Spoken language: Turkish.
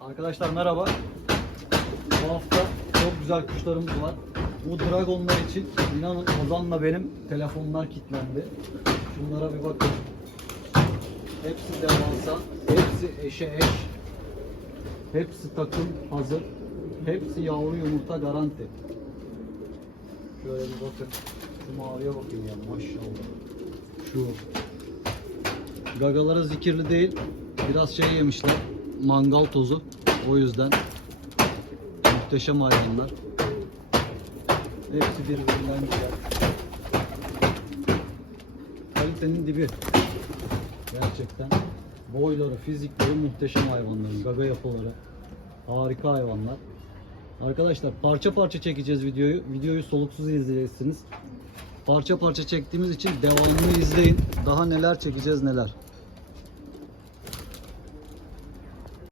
Arkadaşlar merhaba. Bu hafta çok güzel kuşlarımız var. Bu dragonlar için inanın Ozan'la benim telefonlar kilitlendi. Şunlara bir bakın. Hepsi devasa, hepsi eşe eş. Hepsi takım hazır. Hepsi yavru yumurta garanti. Şöyle bir bakın. Şu maviye bakın ya maşallah. Şu. Gagaları zikirli değil. Biraz şey yemişler. Mangal tozu. O yüzden. Muhteşem hayvanlar. Hepsi birbirinden güzel. Kalitenin dibi. Gerçekten. Boyları, fizikleri muhteşem hayvanların. Gaga yapıları. Harika hayvanlar. Arkadaşlar parça parça çekeceğiz videoyu. Videoyu soluksuz izleyeceksiniz. Parça parça çektiğimiz için devamını izleyin. Daha neler çekeceğiz neler.